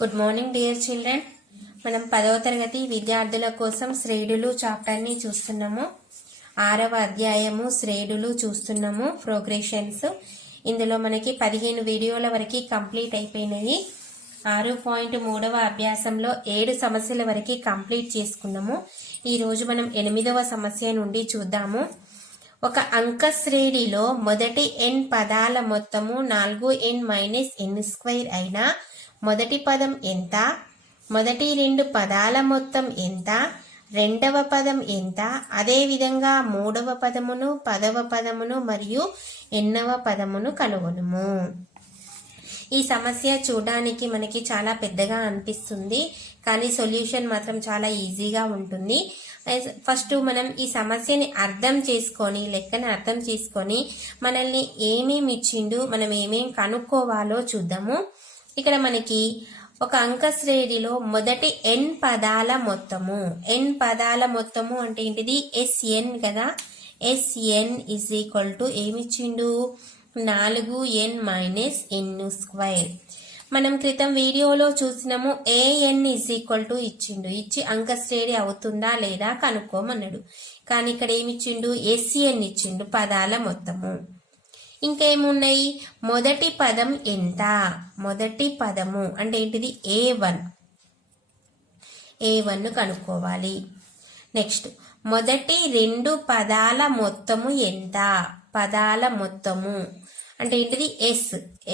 Good morning dear children. మనం 10వ తరగతి విద్యార్థుల కోసం శ్రేణులు చాప్టర్ని చూస్తున్నాము. 6వ అధ్యాయము శ్రేణులు చూస్తున్నాము, ప్రోగ్రెషన్స్. ఇందులో మనకి 15 వీడియోల వరకు కంప్లీట్ అయిపోయినాయి. 6.3వ అభ్యాసంలో 7 సమస్యల వరకు కంప్లీట్ చేసుకున్నాము. ఈరోజు మనం 8వ సమస్య నుండి చూద్దాము. ఒక అంక శ్రేణిలో మొదటి n పదాల మొత్తము 4n-n² అయినా మొదటి పదం ఎంత, మొదటి 2 పదాల మొత్తం ఎంత, రెండవ పదం ఎంత, అదేవిధంగా మూడవ పదమును, 10వ పదమును మరియు 8వ పదమును కనుగొనుము. ఈ సమస్య చూడడానికి మనకి చాలా పెద్దగా అనిపిస్తుంది, కానీ సొల్యూషన్ మాత్రం చాలా ఈజీగా ఉంటుంది. ఫస్ట్ మనం ఈ సమస్యని అర్థం చేసుకొని, లెక్కని అర్థం చేసుకొని మనల్ని ఏమేమి ఇచ్చిండు, మనం ఏమేమి కనుక్కోవాలో చూద్దాము. ఇక్కడ మనకి ఒక అంక శ్రేణిలో మొదటి n పదాల మొత్తము, n పదాల మొత్తము అంటే ఏంటిది, Sn కదా. Sn ఈజ్ ఈక్వల్ టు ఏమిచ్చిండు, 4n-n². మనం క్రితం వీడియోలో చూసినాము an ఈజ్ ఈక్వల్ టు ఇచ్చి అంక శ్రేణి అవుతుందా లేదా కనుక్కోమన్నాడు. కానీ ఇక్కడ ఏమిచ్చిండు, Sn ఇచ్చిండు, పదాల మొత్తము. ఇంకేమున్నాయి, మొదటి పదం ఎంత, మొదటి పదము అంటే ఏంటిది, A1 కనుక్కోవాలి. నెక్స్ట్ మొదటి 2 పదాల మొత్తము ఎంత, పదాల మొత్తము అంటే ఏంటిది,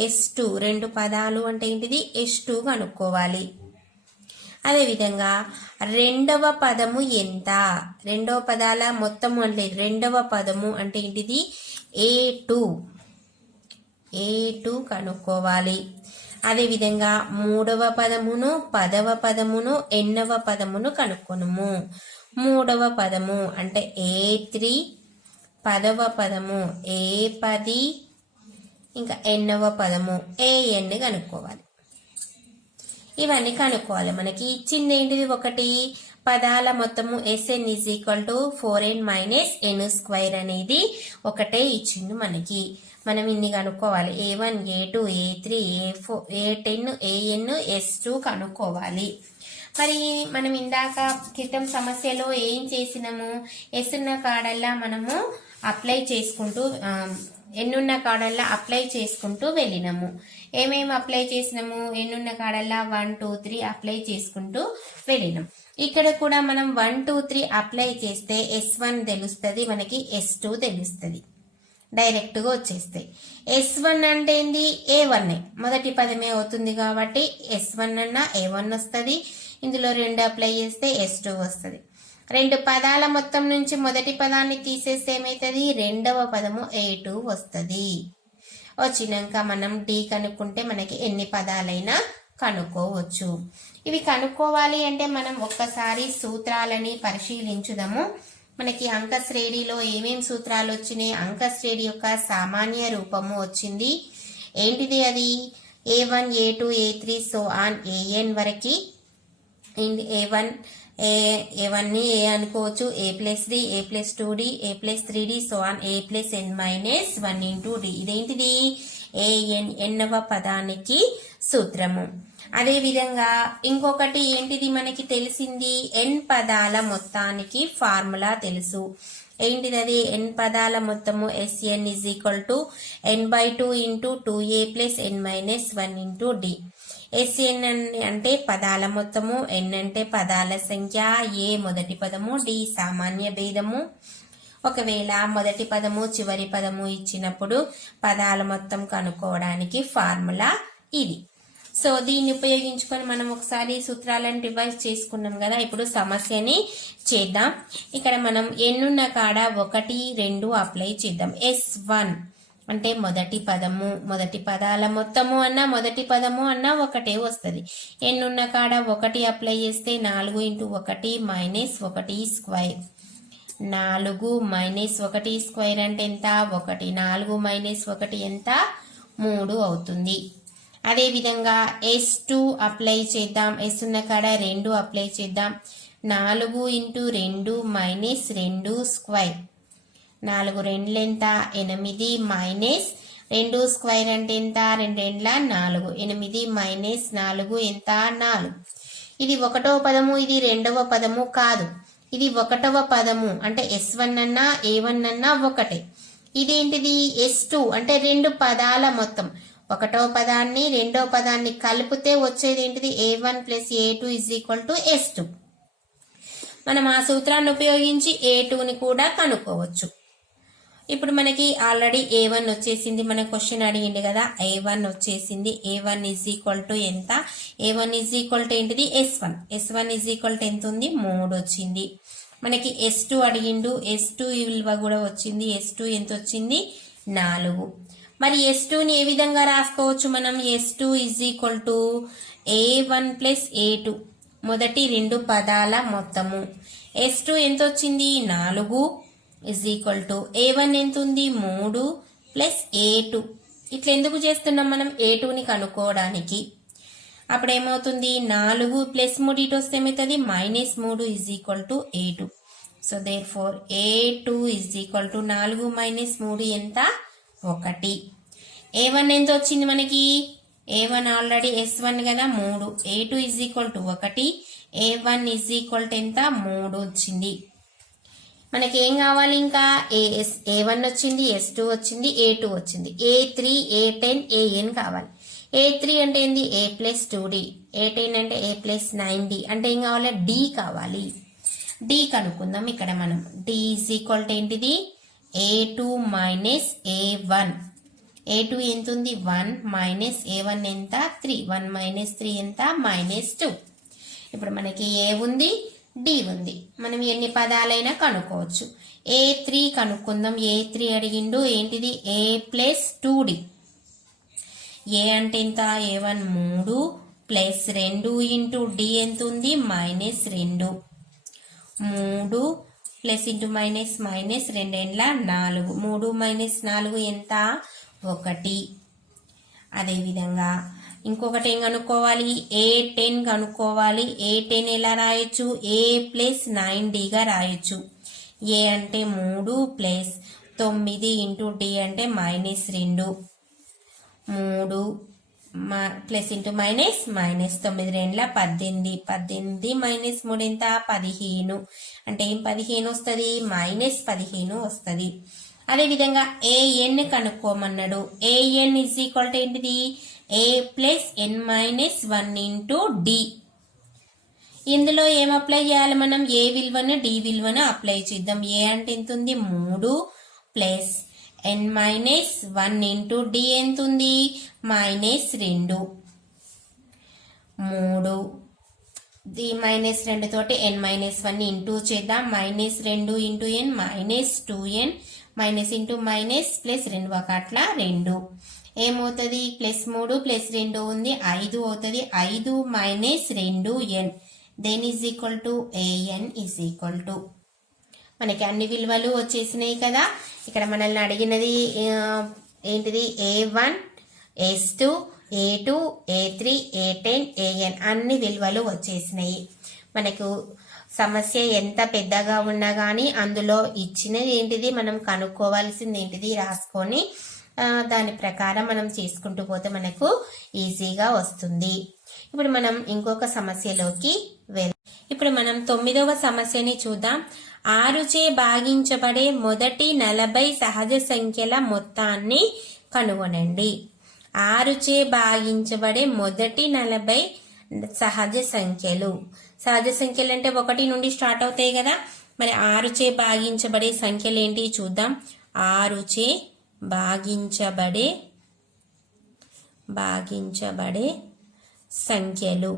S2, 2 పదాలు అంటే ఏంటిది, S2 కనుక్కోవాలి. అదేవిధంగా రెండవ పదము ఎంత, రెండవ పదాల మొత్తము అంటే రెండవ పదము అంటే ఏంటిది, A2 కనుక్కోవాలి. అదేవిధంగా మూడవ పదమును, 10వ పదమును, 8వ పదమును కనుక్కొనుము. మూడవ పదము అంటే A3, 10వ పదము A10, ఇంకా 8వ పదము AN కనుక్కోవాలి. ఇవన్నీ కనుక్కోవాలి. మనకి ఇచ్చింది ఏంటిది, ఒకటి పదాల మొత్తము Sn is equal to 4n-n² అనేది ఒకటే ఇచ్చిండు మనకి. మనం ఇన్ని కనుక్కోవాలి, A1, A2, A3, A4, A10, AN, S2 కనుక్కోవాలి. మరి మనం ఇందాక క్రితం సమస్యలో ఏం చేసినాము, S ఉన్న కాడల్లా మనము అప్లై చేసుకుంటూ, ఎన్నున్న కాడల్లా అప్లై చేసుకుంటూ వెళ్ళినాము. ఏమేమి అప్లై చేసినాము, ఎన్నున్న కాడల్లా 1, 2, 3 అప్లై చేసుకుంటూ వెళ్ళినాం. ఇక్కడ కూడా మనం 1, 2, 3 అప్లై చేస్తే S1 తెలుస్తుంది, మనకి S2 తెలుస్తుంది, డైరెక్ట్ గా వచ్చేస్తాయి. S1 అంటే ఏంది, A1, మొదటి పదమే అవుతుంది కాబట్టి S1 అన్న A1 వస్తుంది. ఇందులో 2 అప్లై చేస్తే S2 వస్తుంది. 2 పదాల మొత్తం నుంచి మొదటి పదాన్ని తీసేస్తే ఏమైతుంది, రెండవ పదము A2 వస్తుంది. వచ్చినాక మనం D కనుక్కుంటే మనకి ఎన్ని పదాలైనా కనుక్కోవచ్చు. ఇవి కనుక్కోవాలి అంటే మనం ఒక్కసారి సూత్రాలని పరిశీలించుదాము. మనకి అంక శ్రేణిలో ఏమేం సూత్రాలు వచ్చినాయి, అంక శ్రేణి యొక్క సామాన్య రూపము వచ్చింది. ఏంటిది అది, A1, A2, A3 so on AN వరకు. A1 ని A అనుకోవచ్చు, A+D, A+2D, A+3D so on A+n-1 ఇదేంటిది, AN, ఎన్నవ పదానికి సూత్రము. అదే విధంగా ఇంకొకటి ఏంటిది మనకి తెలిసింది, n పదాల మొత్తానికి ఫార్ములా తెలుసు. ఏంటిది అది, n పదాల మొత్తము Sn is equal to n/2 × 2a+n-1 D. Sn అంటే పదాల మొత్తము, n అంటే పదాల సంఖ్య, a మొదటి పదము, D సామాన్య భేదము. ఒకవేళ మొదటి పదము చివరి పదము ఇచ్చినప్పుడు పదాల మొత్తం కనుక్కోవడానికి ఫార్ములా ఇది. సో దీన్ని ఉపయోగించుకొని మనం ఒకసారి సూత్రాలను రివైజ్ చేసుకున్నాం కదా. ఇప్పుడు సమస్యని చేద్దాం. ఇక్కడ మనం ఎన్నున్న కాడ 1, 2 అప్లై చేద్దాం. S1 అంటే మొదటి పదము, మొదటి పదాల మొత్తము అన్నా మొదటి పదము అన్నా ఒకటే వస్తుంది. ఎన్నున్న కాడ 1 అప్లై చేస్తే 4 × 1 -1². 4 -1² అంటే ఎంత, 1. 4 - 1 ఎంత, 3 అవుతుంది. అదే విధంగా S2 అప్లై చేద్దాం. S ఉన్న కాడ 2 అప్లై చేద్దాం. 4 × 2 -2². 4 2 ఎంత, 8 - 2 స్క్వేర్ అంటే ఎంత? 2 రెండ్ల 4. 8 మైనస్ 4 ఎంత? 4. ఇది ఒకటవ పదము, ఇది రెండవ పదము కాదు. ఇది ఒకటవ పదము అంటే S1 అన్నా A1 అన్నా ఒకటే. ఇదేంటిది? S2 అంటే రెండు పదాల మొత్తం. ఒకటవ పదాన్ని రెండవ పదాన్ని కలిపితే వచ్చేది ఏంటిది? A1 plus A2 is equal to S2. మనం ఆ సూత్రాన్ని ఉపయోగించి A2ని కూడా కనుక్కోవచ్చు. ఇప్పుడు మనకి ఆల్రెడీ A1 వచ్చేసింది. మన క్వశ్చన్ అడిగింది కదా, A1 వచ్చేసింది. A1 ఈజ్ ఈక్వల్ టు ఎంత? A1 ఈజ్ ఈక్వల్ టు ఏంటిది? S1. S1 is equal to ఎంత ఉంది? 3 వచ్చింది. మనకి S2 అడిగిండు. S2 విలువ కూడా వచ్చింది. S2 ఎంత వచ్చింది? 4. మరి S2ని ఏ విధంగా రాసుకోవచ్చు మనం? S2 is equal to A1 plus A2 మొదటి రెండు పదాల మొత్తము. S2 ఎంత వచ్చింది? 4 ఇజ్ ఈక్వల్ టు A1 ఎంత ఉంది? 3 ప్లస్ A2. ఇట్లా ఎందుకు చేస్తున్నాం మనం? A2ని కనుక్కోవడానికి. అప్పుడు ఏమవుతుంది? 4 ప్లస్ 3 ఇటు వస్తే ఏమవుతుంది? -3 is equal to A2. So therefore A2 is equal to 4 minus 3 ఎంత? 1. A1 ఎంత వచ్చింది మనకి? A1 ఆల్రెడీ S1 కదా, 3. A2 is equal to 1. A1 is equal to ఎంత? 3 వచ్చింది. మనకి ఏం కావాలి ఇంకా? A1 వచ్చింది, S2 వచ్చింది, A2 వచ్చింది. A3, A10, AN కావాలి. A3 అంటే ఏంది? A plus 2D. A10 అంటే A ప్లస్ 9D. అంటే ఏం కావాలి? D కావాలి. D కనుక్కుందాం ఇక్కడ మనం. D ఈజ్ ఈక్వల్ టు ఏంటిది? A2 minus A1. A2 ఎంత ఉంది? 1 మైనస్ A1 ఎంత? 3. 1 మైనస్ 3 ఎంత? -2. ఇప్పుడు మనకి A ఉంది, D ఉంది. మనం ఎన్ని పదాలైనా కనుక్కోవచ్చు. A3 కనుక్కుందాం. A3 అడిగిండు. ఏంటిది? A plus 2D. A అంటే ఎంత? A1 3 ప్లస్ 2 ఇంటూ D ఎంత ఉంది? -2. 3 ప్లస్ ఇంటూ మైనస్ 2 రెండ్ల 4. 3 మైనస్ 4 ఎంత? 1. అదేవిధంగా ఇంకొకటి ఏం కనుక్కోవాలి? A10 కనుక్కోవాలి. A10 ఎలా రాయొచ్చు? A ప్లస్ 9Dగా రాయొచ్చు. A అంటే 3 ప్లస్ 9 ఇంటూ D అంటే -2. 3 ప్లస్ ఇంటూ మైనస్ 9 రెండ్ల 18. 18 మైనస్ 3 ఎంత? 15. అంటే ఏం 15 వస్తుంది? -15 వస్తుంది. అదేవిధంగా AN కనుక్కోమన్నాడు. AN is equal to ఏంటిది? A plus n minus 1 into D. ఇందులో ఏం అప్లై చేయాలి మనం? A విలువను D విలువను అప్లై చేద్దాం. A అంటే ఎంత ఉంది? 3 plus n minus 1 into D ఎంత ఉంది? -2. 3 D -2 తోటి n -1 ఇంటూ చేద్దాం. -2 into n -2n minus into minus plus 2 ఒకట్ల 2. ఏమవుతుంది? +3 ప్లస్ 2 ఉంది 5 అవుతుంది. 5 minus 2n then is equal to AN is equal to మనకి అన్ని విలువలు వచ్చేసినాయి కదా. ఇక్కడ మనల్ని అడిగినది ఏంటిది? A1, S2, A2, A3, A10, AN అన్ని విలువలు వచ్చేసినాయి. మనకు సమస్య ఎంత పెద్దగా ఉన్నా కానీ అందులో ఇచ్చినది ఏంటిది మనం కనుక్కోవాల్సింది ఏంటిది రాసుకొని దాని ప్రకారం మనం చేసుకుంటూ పోతే మనకు ఈజీగా వస్తుంది. ఇప్పుడు మనం ఇంకొక సమస్యలోకి ఇప్పుడు మనం 9వ సమస్యని చూద్దాం. 6చే భాగించబడే మొదటి 40 సహజ సంఖ్యల మొత్తాన్ని కనుగొనండి. 6చే భాగించబడే మొదటి 40 సహజ సంఖ్యలు. సహజ సంఖ్యలు అంటే 1 నుండి స్టార్ట్ అవుతాయి కదా. మరి 6చే భాగించబడే సంఖ్యలు ఏంటి చూద్దాం. 6చే భాగించబడే సంఖ్యలు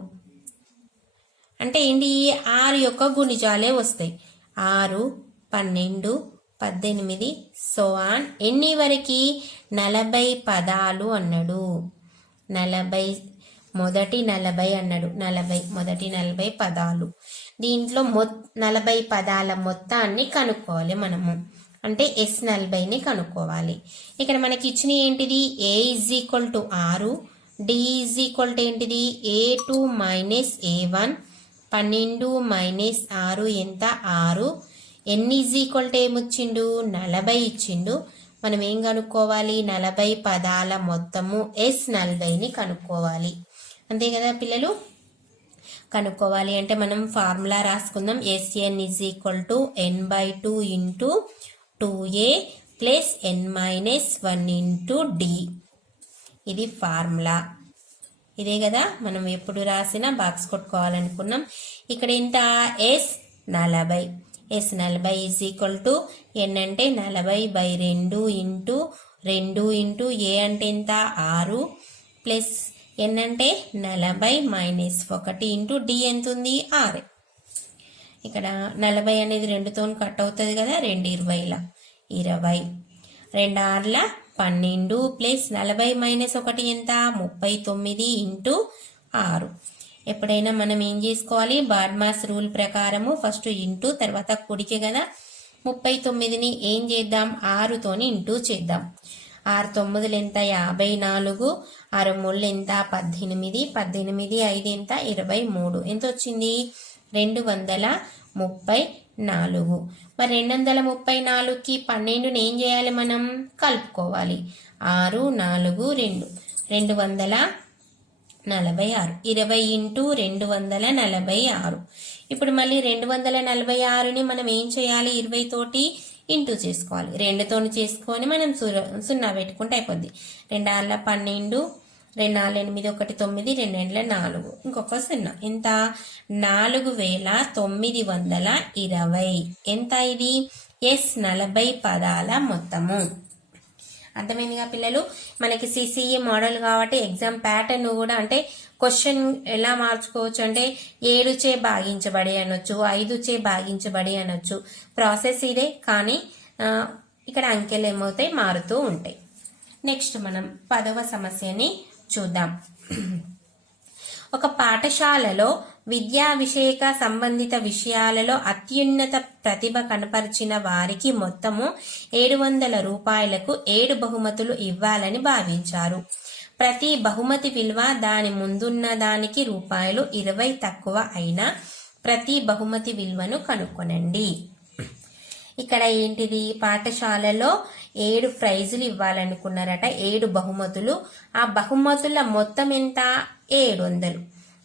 అంటే ఏంటి? 6 యొక్క గుణిజాలే వస్తాయి. 6, 12, 18 సో ఆన్ ఎన్ని వరకు? 40 పదాలు అన్నాడు. 40 మొదటి 40 అన్నాడు. 40 మొదటి 40 పదాలు. దీంట్లో 40 పదాల మొత్తాన్ని కనుక్కోవాలి మనము. అంటే S40ని కనుక్కోవాలి. ఇక్కడ మనకి ఇచ్చిన ఏంటిది? A is equal to 6, D is equal to ఏంటిది? A2 minus A1. 12 మైనస్ 6 ఎంత? 6. N ఈజ్ ఈక్వల్ టు ఏమిచ్చిండు? 40 ఇచ్చిండు. మనం ఏం కనుక్కోవాలి? 40 పదాల మొత్తము S40ని కనుక్కోవాలి. అంతే కదా పిల్లలు? కనుక్కోవాలి అంటే మనం formula రాసుకుందాం. SN = n/2 × 2a + n-1 × d. ఇది ఫార్ములా. ఇదే కదా మనం ఎప్పుడు రాసినా బాక్స్ కొట్టుకోవాలనుకున్నాం. ఇక్కడ ఎంత? S40. S40 = n అంటే 40/2 × 2 × a అంటే ఎంత? 6 ప్లస్ n అంటే 40 - 1 × d ఎంత ఉంది? 6. ఇక్కడ 40 అనేది 2తో కట్ అవుతుంది కదా, 2 20ల 20, 2 6ల 12 ప్లస్ 40 - 1 ఎంత? 39 × 6. ఎప్పుడైనా మనం ఏం చేసుకోవాలి? బాడ్మాస్ రూల్ ప్రకారము ఫస్ట్ ఇంటూ తర్వాత కుడికి కదా. 39ని ఏం చేద్దాం? 6తోని ఇంటూ చేద్దాం. 6 9 ఎంత? 54. 6 3 ఎంత? 18. 18 5 ఎంత? 23. ఎంత వచ్చింది? 234. మరి 234కి 12ని ఏం చేయాలి? మనం కలుపుకోవాలి. 6 4 2 246. 20 × 246. ఇప్పుడు మళ్ళీ 246ని మనం ఏం చేయాలి? 20 తోటి ఇంటూ చేసుకోవాలి. 2తో చేసుకొని మనం 0 పెట్టుకుంటే అయిపోద్ది. 2 6ల 12, 2 4 8 1 9, 2 8ల 4, ఇంకొక 0. ఎంత? 4920. ఎంత ఇది? S40 పదాల మొత్తము. అర్థమైందిగా పిల్లలు? మనకి సిసిఈ మోడల్ కాబట్టి ఎగ్జామ్ ప్యాటర్న్ కూడా అంటే క్వశ్చన్ ఎలా మార్చుకోవచ్చు అంటే 7చే భాగించబడి అనొచ్చు, 5చే భాగించబడి అనొచ్చు. ప్రాసెస్ ఇదే, కానీ ఇక్కడ అంకెలు ఏమవుతాయి? మారుతూ ఉంటాయి. నెక్స్ట్ మనం 10వ సమస్యని చూద్దాం. ఒక పాఠశాలలో విద్యా విషయక సంబంధిత విషయాలలో అత్యున్నత ప్రతిభ కనపరిచిన వారికి మొత్తము 700 రూపాయలకు 7 బహుమతులు ఇవ్వాలని భావించారు. ప్రతి బహుమతి విలువ దాని ముందున్న దానికి రూపాయలు 20 తక్కువ అయినా ప్రతి బహుమతి విలువను కనుక్కొనండి. ఇక్కడ ఏంటిది? పాఠశాలలో 7 ప్రైజులు ఇవ్వాలనుకున్నారట, 7 బహుమతులు. ఆ బహుమతుల మొత్తం ఎంత? 700.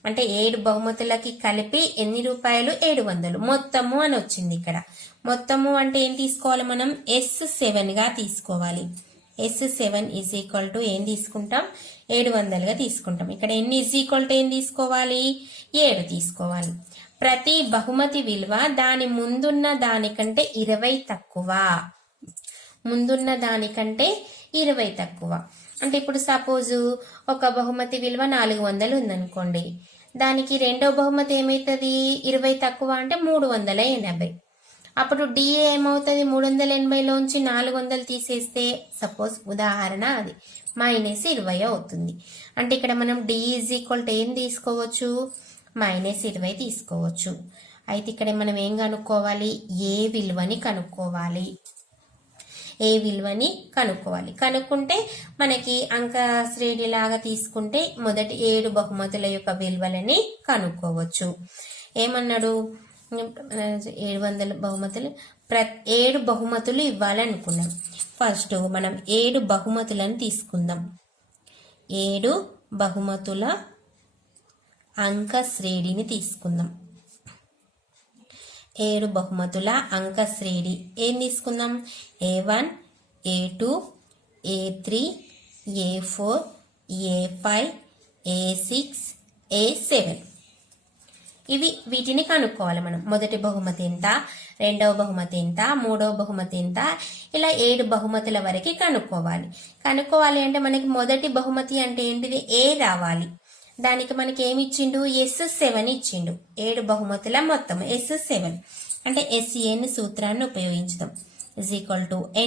అంటే 7 బహుమతులకి కలిపి ఎన్ని రూపాయలు? 700 మొత్తము అని వచ్చింది. ఇక్కడ మొత్తము అంటే ఏం తీసుకోవాలి? మనం S7గా తీసుకోవాలి. S7 = ఏం తీసుకుంటాం? 700గా తీసుకుంటాం. ఇక్కడ n = ఏం తీసుకోవాలి? 7 తీసుకోవాలి. ప్రతి బహుమతి విలువ దాని ముందున్న దానికంటే 20 తక్కువ. ముందున్న దానికంటే 20 తక్కువ అంటే ఇప్పుడు సపోజు ఒక బహుమతి విలువ 400 ఉందనుకోండి, దానికి రెండో బహుమతి ఏమవుతుంది? 20 తక్కువ అంటే 380. అప్పుడు డిఏ ఏమవుతుంది? 380లోంచి 400 తీసేస్తే సపోజ్ ఉదాహరణ అది -20 అవుతుంది. అంటే ఇక్కడ మనం D = ఏం తీసుకోవచ్చు? -20 తీసుకోవచ్చు. అయితే ఇక్కడ మనం ఏం కనుక్కోవాలి? ఏ విలువని కనుక్కోవాలి. ఏ విలువని కనుక్కోవాలి. కనుక్కుంటే మనకి అంక శ్రేణి లాగా తీసుకుంటే మొదటి 7 బహుమతుల యొక్క విలువలని కనుక్కోవచ్చు. ఏమన్నాడు? 700 బహుమతులు 7 బహుమతులు ఇవ్వాలనుకున్నాం. ఫస్ట్ మనం 7 బహుమతులను తీసుకుందాం. 7 బహుమతుల అంక శ్రేణిని తీసుకుందాం. 7 బహుమతుల అంక శ్రేణి ఏం తీసుకుందాం? A1, A2, A3, A4, A5, A6, A7. వీటిని కనుక్కోవాలి మనం. మొదటి బహుమతి ఎంత, రెండవ బహుమతి ఎంత, మూడవ బహుమతి ఎంత, ఇలా 7 బహుమతుల వరకు కనుక్కోవాలి అంటే మనకి మొదటి బహుమతి అంటే ఏంటిది? A రావాలి. దానికి మనకి ఏమి ఇచ్చిండు? S7 ఇచ్చిండు. 7 బహుమతుల మొత్తం S7 అంటే SN సూత్రాన్ని ఉపయోగించుదాం. n/2 ×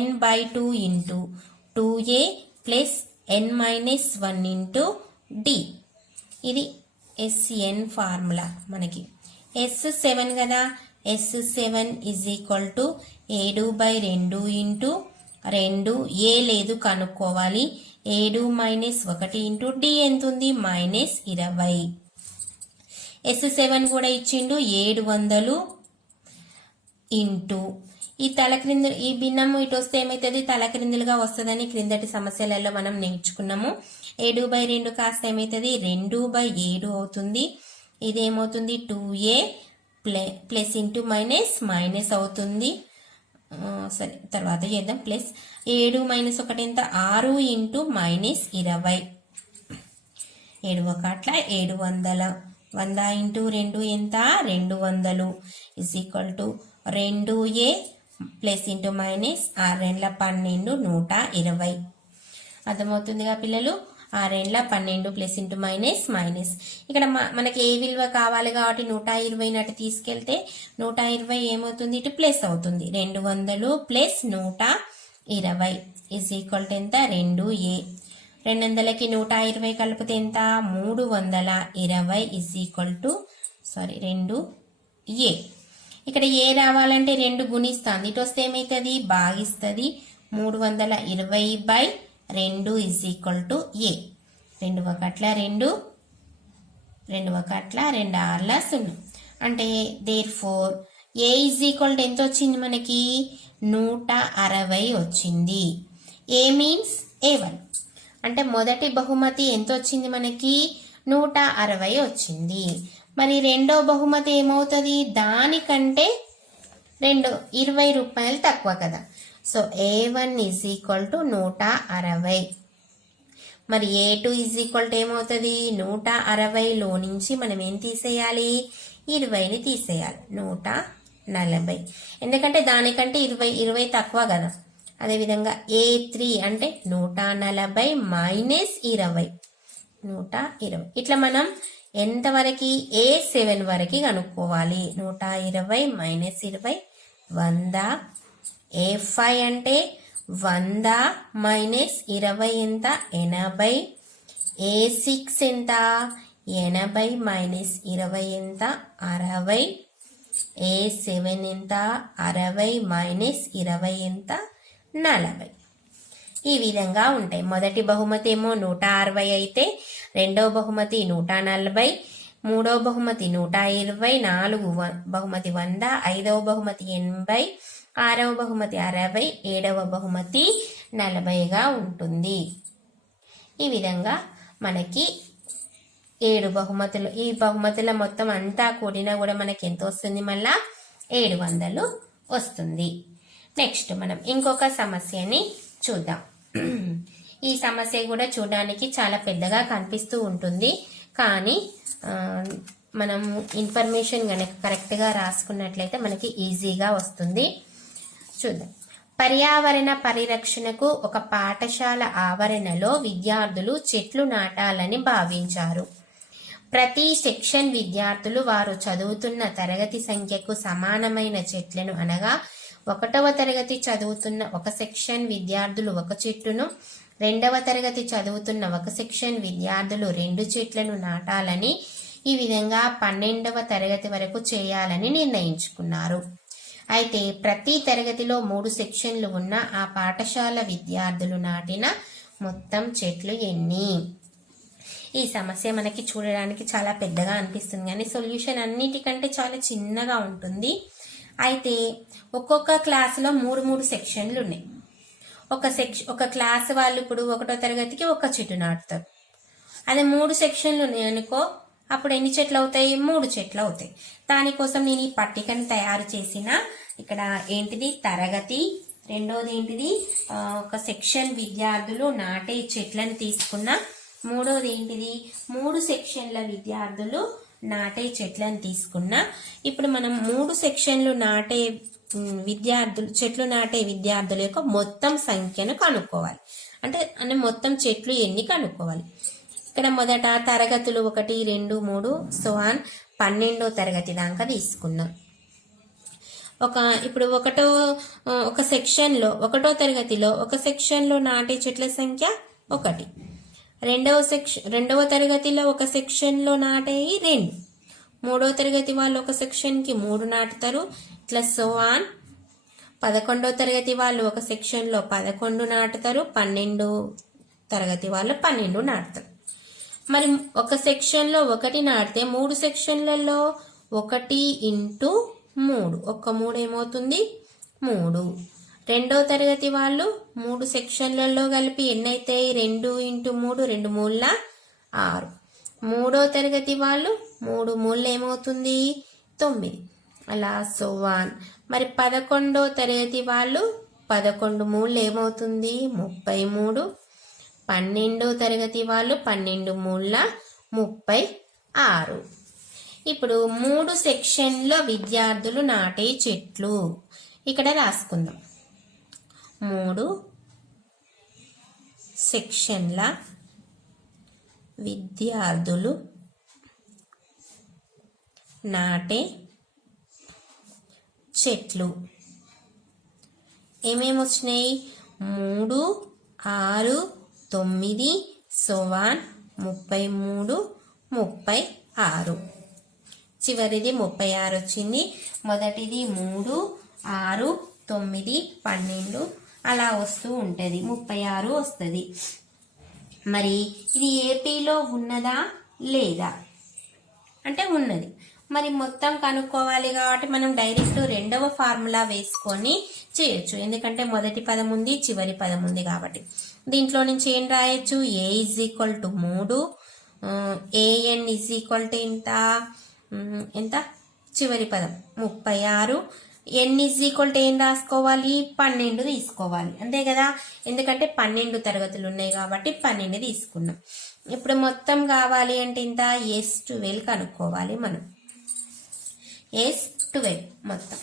2a + n-1 × d. ఇది SN ఫార్ములా. మనకి S7 కదా. S7 = 7/2 × 2. ఏ లేదు కనుక్కోవాలి. 7 - 1 × d ఎంత ఉంది? -20. S7 కూడా ఇచ్చిండు 700 × ఈ తలక్రిందులు ఈ భిన్నము ఇటు వస్తే ఏమవుతుంది, తలక్రిందులుగా వస్తుందని క్రిందటి సమస్యలలో మనం నేర్చుకున్నాము. 7/2 కాస్త ఏమవుతుంది 2/7 అవుతుంది. ఇది ఏమవుతుంది 2a ప్లస్ ఇంటూ మైనస్ అవుతుంది. సరే తర్వాత చేద్దాం. ప్లస్ 7 - 1 ఎంత 6 ఇంటూ -20. 7 1 700. 100 ఇంటూ 2 ఎంత 200 is equal to 2a plus into minus 6 12 120. అర్థమవుతుందిగా పిల్లలు. 6 12 ప్లస్ ఇంటూ మైనస్ ఇక్కడ మనకి ఏ విలువ కావాలి కాబట్టి 120 నటు తీసుకెళ్తే 120 ఏమవుతుంది ఇటు ప్లస్ అవుతుంది. 200 ప్లస్ 120 ఇజ్ ఈక్వల్ టు ఎంత 2a. 200కి 120 కలిపితే ఎంత 320 ఇజ్ ఈక్వల్ టు 2a. ఇక్కడ ఏ రావాలంటే 2 గుణిస్తుంది, ఇటు వస్తే ఏమవుతుంది భాగిస్తుంది. 320/2 ఇజ్ ఈక్వల్ టు a. 2 1 2 2 1 2 6 0 అంటే therefore A is equal to ఎంత వచ్చింది మనకి 160 వచ్చింది. ఏ మీన్స్ A1 అంటే మొదటి బహుమతి ఎంత వచ్చింది మనకి 160 వచ్చింది. మరి రెండో బహుమతి ఏమవుతుంది దానికంటే 20 రూపాయలు తక్కువ కదా. So A1 is equal to 160. మరి A2 ఈజ్ ఈక్వల్ టు ఏమవుతుంది 160లో నుంచి మనం ఏం తీసేయాలి 20ని తీసేయాలి 140. ఎందుకంటే దానికంటే 20 తక్కువ కదా. అదేవిధంగా A3 అంటే 140 మైనస్ 20 120. ఇట్లా మనం ఎంతవరకు A7 వరకు కనుక్కోవాలి. 120 మైనస్ 20 100. A5 అంటే 100 మైనస్ 20 ఎంత 80. A6 ఎంత 80 మైనస్ 20 ఎంత 60. A7 ఎంత 60 మైనస్ 20 ఎంత 40. ఈ విధంగా ఉంటాయి. మొదటి బహుమతి ఏమో 160 అయితే రెండవ బహుమతి 140, మూడవ బహుమతి 120, నాలుగవ బహుమతి 100, ఐదవ బహుమతి 80, ఆరవ బహుమతి 60, ఏడవ బహుమతి 40గా ఉంటుంది. ఈ విధంగా మనకి 7 బహుమతులు. ఈ బహుమతుల మొత్తం అంతా కూడినా కూడా మనకి ఎంత వస్తుంది మళ్ళా 700 వస్తుంది. నెక్స్ట్ మనం ఇంకొక సమస్యని చూద్దాం. ఈ సమస్య కూడా చూడడానికి చాలా పెద్దగా కనిపిస్తూ ఉంటుంది, కానీ మనం ఇన్ఫర్మేషన్ కనుక కరెక్ట్గా రాసుకున్నట్లయితే మనకి ఈజీగా వస్తుంది. చూద్దాం. పర్యావరణ పరిరక్షణకు ఒక పాఠశాల ఆవరణలో విద్యార్థులు చెట్లు నాటాలని భావించారు. ప్రతి సెక్షన్ విద్యార్థులు వారు చదువుతున్న తరగతి సంఖ్యకు సమానమైన చెట్లను అనగా 1వ తరగతి చదువుతున్న ఒక సెక్షన్ విద్యార్థులు 1 చెట్టును, 2వ తరగతి చదువుతున్న ఒక సెక్షన్ విద్యార్థులు 2 చెట్లను నాటాలని, ఈ విధంగా 12వ తరగతి వరకు చేయాలని నిర్ణయించుకున్నారు. అయితే ప్రతి తరగతిలో 3 సెక్షన్లు ఉన్న ఆ పాఠశాల విద్యార్థులు నాటిన మొత్తం చెట్లు ఎన్ని? ఈ సమస్య మనకి చూడడానికి చాలా పెద్దగా అనిపిస్తుంది, కానీ సొల్యూషన్ అన్నిటికంటే చాలా చిన్నగా ఉంటుంది. అయితే ఒక్కొక్క క్లాసులో 3 సెక్షన్లు ఉన్నాయి. ఒక క్లాస్ వాళ్ళు ఇప్పుడు 1వ తరగతికి 1 చెట్టు నాటుతారు. అదే 3 సెక్షన్లు ఉన్నాయి అనుకో, అప్పుడు ఎన్ని చెట్లు అవుతాయి 3 చెట్లు అవుతాయి. దానికోసం నేను ఈ పట్టికను తయారు చేసిన. ఇక్కడ ఏంటిది తరగతి, రెండోది ఏంటిది ఒక సెక్షన్ విద్యార్థులు నాటే చెట్లను తీసుకున్నా, మూడోది ఏంటిది 3 సెక్షన్ల విద్యార్థులు నాటే చెట్లను తీసుకున్నా. ఇప్పుడు మనం 3 సెక్షన్లు నాటే చెట్లు నాటే విద్యార్థుల యొక్క మొత్తం సంఖ్యను కనుక్కోవాలి. అంటే మొత్తం చెట్లు ఎన్ని కనుక్కోవాలి. ఇక్కడ మొదట తరగతులు 1 2 3 సో ఆన్ 12వ తరగతి దాకా తీసుకున్నాం. ఇప్పుడు ఒక సెక్షన్లో 1వ తరగతిలో ఒక సెక్షన్లో నాటే చెట్ల సంఖ్య 1. రెండవ తరగతిలో ఒక సెక్షన్లో నాటేవి 2. 3వ తరగతి వాళ్ళు ఒక సెక్షన్కి 3 నాటుతారు. ఇట్లా సో ఆన్ 11వ తరగతి వాళ్ళు ఒక సెక్షన్లో 11 నాటుతారు. 12వ తరగతి వాళ్ళు 12 నాటుతారు. మరి ఒక సెక్షన్లో 1 నాటితే 3 సెక్షన్లలో 1 × 3 1 3 ఏమవుతుంది 3. రెండో తరగతి వాళ్ళు 3 సెక్షన్లలో కలిపి ఎన్ని అవుతాయి? 2 × 3 2 మూల 6. మూడో తరగతి వాళ్ళు 3 మూల ఏమవుతుంది? 9. అలా సోవాన్. మరి 11వ తరగతి వాళ్ళు 11 మూల ఏమవుతుంది? 33. 12వ తరగతి వాళ్ళు 12 మూల 36. ఇప్పుడు 3 సెక్షన్ల విద్యార్థులు నాటే చెట్లు ఇక్కడ రాసుకుందాం. 3 సెక్షన్ల విద్యార్థులు నాటే చెట్లు ఏమేమి వచ్చినాయి? 3, 6, 9 సోవాన్ 33, 36. చివరిది 36 వచ్చింది. మొదటిది 3, 6, 9, 12 అలా వస్తూ ఉంటుంది. 36 వస్తుంది. మరి ఇది ఏపీలో ఉన్నదా లేదా అంటే ఉన్నది. మరి మొత్తం కనుక్కోవాలి కాబట్టి మనం డైరెక్ట్ రెండవ ఫార్ములా వేసుకొని చేయొచ్చు. ఎందుకంటే మొదటి పదం ఉంది, చివరి పదం ఉంది కాబట్టి. దీంట్లో నుంచి ఏం రాయొచ్చు? A is equal to 3, a n is equal to ఎంత? చివరి పదం 36. ఎన్ ఈజ్ ఈక్వల్ టు ఏం రాసుకోవాలి? 12 తీసుకోవాలి, అంతే కదా. ఎందుకంటే 12 తరగతులు ఉన్నాయి కాబట్టి 12 తీసుకున్నాం. ఇప్పుడు మొత్తం కావాలి అంటే ఇంత S12 కనుక్కోవాలి మనం. S12 మొత్తం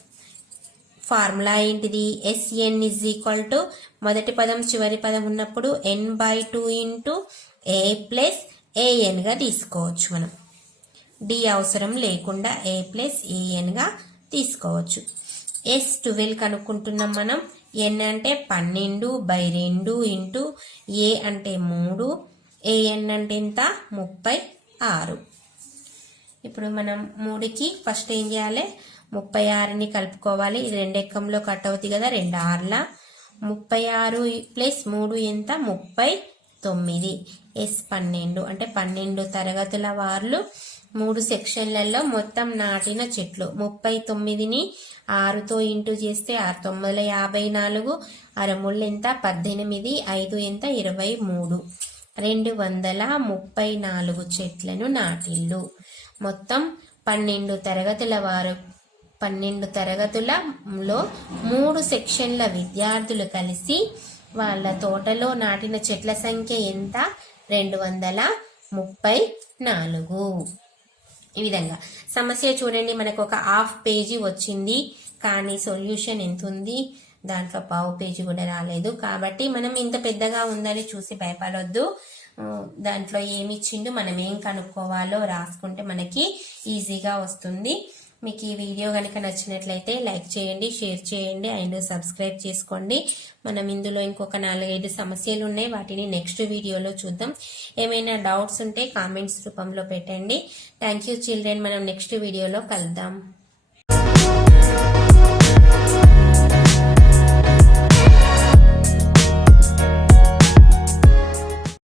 ఫార్ములా ఏంటిది? SN ఈజ్ ఈక్వల్ టు మొదటి పదం చివరి పదం ఉన్నప్పుడు n/2 × A + AN గా తీసుకోవచ్చు మనం. డి అవసరం లేకుండా A + AN గా తీసుకోవచ్చు. S12 కనుక్కుంటున్నాం మనం. n అంటే 12/2 × A అంటే 3, AN అంటే ఎంత? 36. ఇప్పుడు మనం 3కి ఫస్ట్ ఏం చేయాలి? 36ని కలుపుకోవాలి. ఇది 2 ఎక్కంలో కట్ అవుతుంది కదా, 2 6ల 36 + 3 ఎంత? 39. S12 అంటే 12 తరగతుల వాళ్ళు 3 సెక్షన్లలో మొత్తం నాటిన చెట్లు. 39ని 6తో ఇంటూ చేస్తే 6 9 54, 6 ఎంత? 18, 5 ఎంత? 23. 234 చెట్లను నాటిల్లు. మొత్తం 12 తరగతుల వారు 12 తరగతులలో 3 సెక్షన్ల విద్యార్థులు కలిసి వాళ్ళ తోటలో నాటిన చెట్ల సంఖ్య ఎంత? 234. ఈ విధంగా సమస్య చూడండి. మనకు ఒక హాఫ్ పేజీ వచ్చింది, కానీ సొల్యూషన్ ఎంత ఉంది? దాంట్లో పావు పేజీ కూడా రాలేదు. కాబట్టి మనం ఇంత పెద్దగా ఉందని చూసి భయపడొద్దు. దాంట్లో ఏమి ఇచ్చిండు, మనం ఏం కనుక్కోవాలో రాసుకుంటే మనకి ఈజీగా వస్తుంది. మీకు ఈ వీడియో కనుక నచ్చినట్లయితే లైక్ చేయండి, షేర్ చేయండి అండ్ సబ్స్క్రైబ్ చేసుకోండి. మనం ఇందులో ఇంకొక 4-5 సమస్యలు ఉన్నాయి, వాటిని నెక్స్ట్ వీడియోలో చూద్దాం. ఏమైనా డౌట్స్ ఉంటే కామెంట్స్ రూపంలో పెట్టండి. Thank you children. మనం నెక్స్ట్ వీడియోలో కలుద్దాం.